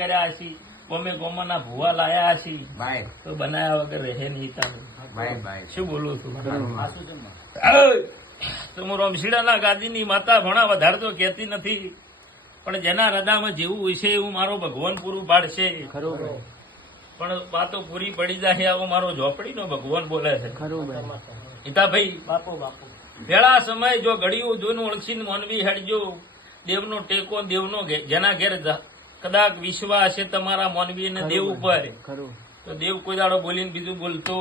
કર્યા હશી ગમે ગોમાના ભૂવા લાયા હશી તો બનાયા વગર રહે નહીં તારું શું બોલું છું તો હું રમશીડાના ગાદીની માતા ભણા વધારે તો કહેતી નથી પણ જેના હૃદયમાં જેવું હશે એવું મારો ભગવાન પૂરું પાડશે પણ વાતો પૂરી પડી જાય આવો મારો ઝોપડીનો ભગવાન બોલે છે હિતાભાઈ વેળા સમય જો ઘડિયું જૂનું ઓળખીને મોનવી હેડજો દેવનો ટેકો દેવનો જેના ઘેર કદાચ વિશ્વાસ છે તમારા મોનવી ને દેવ ઉપર તો દેવ કોઈ દાડો બોલીને બીજું બોલતો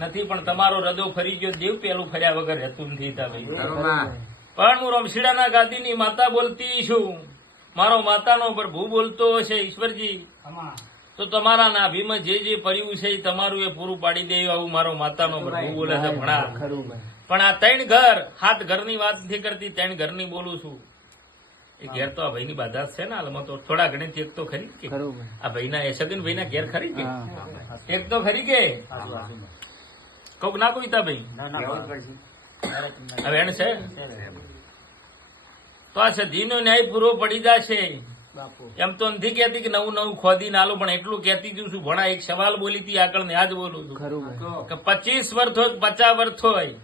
નથી પણ તમારો હૃદય ફરી ગયો દેવ પેલું ફર્યા વગર રહેતું નથી પણ હું રમશીડાના ગાદીની માતા બોલતી છું મારો માતાનો પ્રભુ બોલતો હશે ઈશ્વરજી તો તમારા નાભીમાં જે જે પડ્યું છે એ તમારું એ પૂરું પાડી દે આવું મારો માતાનો પ્રભુ બોલે છે ભણા પણ આ 3 ઘર 7 ઘરની વાત નથી કરતી 3 ઘરની બોલું છું એ ઘેર તો આ ભાઈની બાધા છે ને હાલમાં તો થોડા ઘણી ચેક તો ખરી કે આ ભાઈના એ સગન ભાઈના ઘેર ખરી કે એક તો ખરી કે કોક ના કોઈ તા ભાઈ હવે એને છે તો આ સદીનો ન્યાય પૂરો પડી જશે એમ તો નથી કેતી કે નવું નવું ખોદી નાલું પણ એટલું કેતી જઉં છું ભણા એક સવાલ બોલી હતી આગળ ને આ જ બોલું છું કે 25 વર્ષ હોય 50 વર્ષ હોય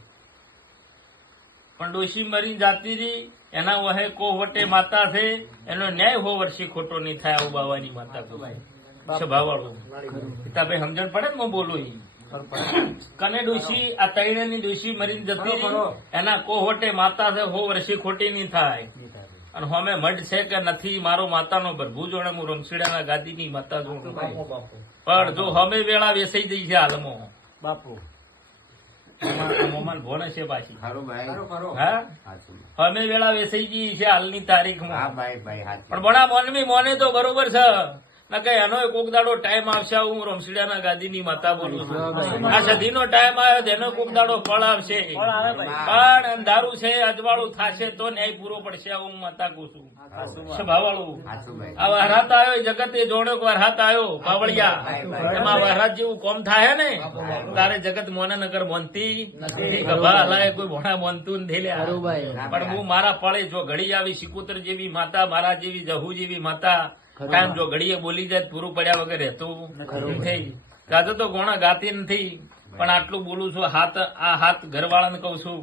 પણ ડોશી મરી જાતી રહી એના વહે કો વટે માતા છે એનો ન્યાય હો વર્ષે ખોટો નહીં થાય આવું બાવાની માતા સ્વભાવવાળું પિતાભાઈ સમજણ પડે ને હું બોલું કને ડોશી આ તૈણની ડોશી મરીને જતી રહી એના કો વટે માતા છે હો વર્ષે ખોટી નહીં થાય અને હમે મઢ છે કે નથી મારો માતાનો પ્રભુ જોડે હું રમશીડાના ગાદીની માતા જોડું પણ જો હમે વેળા વેસાઈ જઈ છે હાલમાં બાપુ મોમાન ભોને છે પાછી હા અમે વેળા વેસાઈ ગઈ છે હાલની તારીખમાં પણ બડા મોનમી મોને તો બરોબર છે ના કઈ એનો કોક દાડો ટાઈમ આવશે હું રમશીડાના ગાદીની માતા બોલું છું આ સદીનો ટાઈમ આવ્યો તેનો કોક દાડો ફળ આવશે પણ અંધારું છે અજવાળું થશે તો ન્યાય પૂરો પડશે હું માતા કહું છું સ્વભાવવાળું આ વરસાદ આવ્યો જગતે જોડો વરસાદ આવ્યો પાવળિયા એમાં વરસાદ જેવું કોમ થાય ને તારે જગત મોને નગર મોનતી ગભા હલાય કોઈ ભોણા મોનતું નથી લ્યા પણ હું મારા ફળે જો ઘડી આવી સિકુતર જેવી માતા મારા જેવી જહુ જેવી માતા કાયમ જો ઘડીએ બોલી જાય પૂરું પડ્યા વગર રહેતું નથી ગાતો તો ગોણા ગાતી નથી પણ આટલું બોલું છું હાથ ઘરવાળાને કઉ છું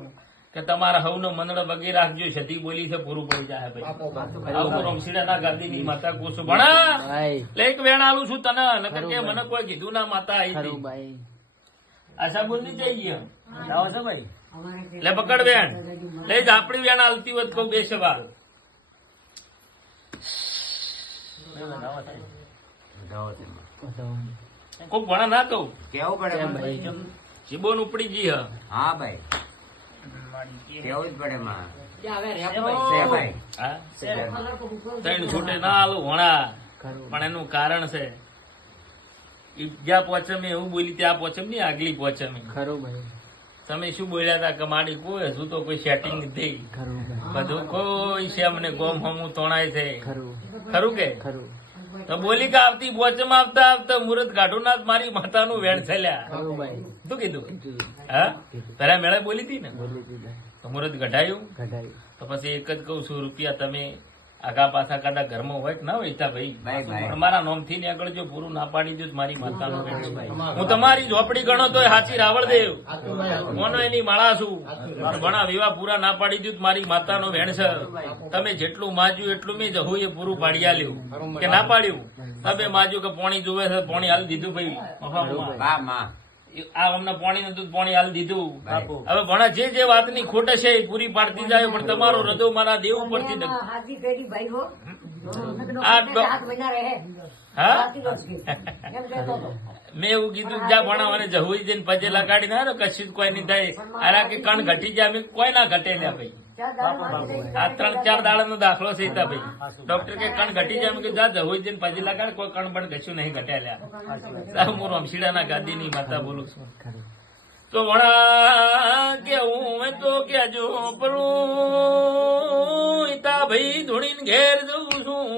કે તમારા હવનો મંદડો બગી રાખજો છતી બોલી છે પૂરું પડી જાય ભાઈ રમશીડાના ગાદીની માતા કહું છું ભણા એક વેણ આલું છું તને નકર કે મને કોઈ કીધું ના માતા આવી આશા બોલી જઈએ જાઓ છો ભાઈ લે પકડ વેણ લઈ જ આપડી વેણ આલતી હોત કહું બે સવાલ કોક ભણા ના કહું કેવું પડે જીબોન ઉપડી જી હા ભાઈ કેવું જ પડે ત્રણ છૂટે ના આલું ભણા પણ એનું કારણ છે જ્યાં પોચમે એવું બોલી ત્યાં પોચમ ની આગલી પોચમે તમે શું બોલ્યા હતા કે મારી કોઈ હજુ તો કોઈ સેટિંગ નથી બધું કોઈ છે અમને ગોમ હમું તોણાય છે ખરું કે તો બોલી કે આવતી બોચમ આવતા આવતા મુહૂર્ત કાઢું ના મારી માતાનું વેણ થયેલા શું કીધું હા પેલા મેળે બોલી હતી ને તો મુહૂર્ત કઢાયું તો પછી એક જ કઉ છું રૂપિયા તમે આગા પાછા કદાચ ઘરમાં હોય ના હોય ભાઈ તમારા નોમથી ને આગળ જો પૂરું ના પાડી દો મારી માતાનો વેણ હું તમારી ઝોપડી ગણો તો હાચી રાવળદેવ મોનો એની માળા છું ઘણા વિવાહ પૂરા ના પાડી દઉં મારી માતાનો વેણ છે તમે જેટલું માજ્યું એટલું મેં જહું એ પૂરું પાડી આલ્યું કે ના પાડ્યું તમે માજ્યું કે પોણી જોવે છે પોણી હાલ દીધું ભાઈ આ અમને પોણી નતું પોણી હાલ દીધું હવે ભણા જે વાતની ખોટ છે એ પૂરી પાડતી જાય પણ તમારો હૃદય મારા દેવ ઉપરથી મેં એવું કીધું જ્યાં ભણા મને જવું જઈને પજે લગાડી ના કશું કોઈ નહીં થાય આરા કે કણ ઘટી જાય કોઈ ના ઘટે ને ભાઈ આ 3-4 દાડાનો દાખલો છે ભાઈ ડોક્ટર કે કણ ઘટી જાય કે જા જવું જઈને પજે લગાડે કોઈ કણ પણ કશું નહીં ઘટ્યા હું રમશીડાના ગાદીની માતા બોલું છું તો વણા કે હું તો કેજો પરું ઈતા ભાઈ ધોળીને ઘેર જઉં છું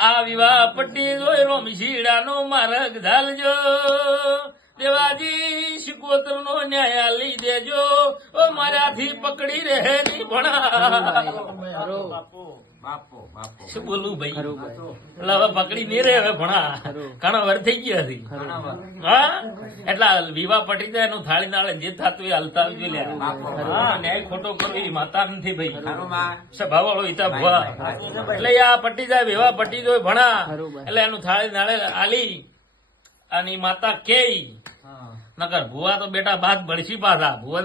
આ વિવાહ પટ્ટી જોઈ રમશીડાનો માર્ગ ઝાલજો દેવાજી શિકોતર નો ન્યાય લઈ દેજો ઓ મારાથી પકડી રહે નહીં ભણા શું બોલવું ભાઈ? એટલે હવે પકડી નહીં રે હવે ભણા ઘણા વર થઈ ગયા છે. હા એટલે વિવાહ પટી જાય એનું થાળી નાળે જે થતું એ હાલતા આવજો લ્યા. હા ન્યાય ખોટો કરવો એ માતા નથી ભાઈ. સભા વાળો હિસાબ ભા. એટલે આ પટી જાય વિવાહ પટી જાય ભણા એટલે એનું થાળી નાળે આલી અને ઈ માતા કે નકર ભુવા તો બેટા બાદ બળશી પાછા ભુવા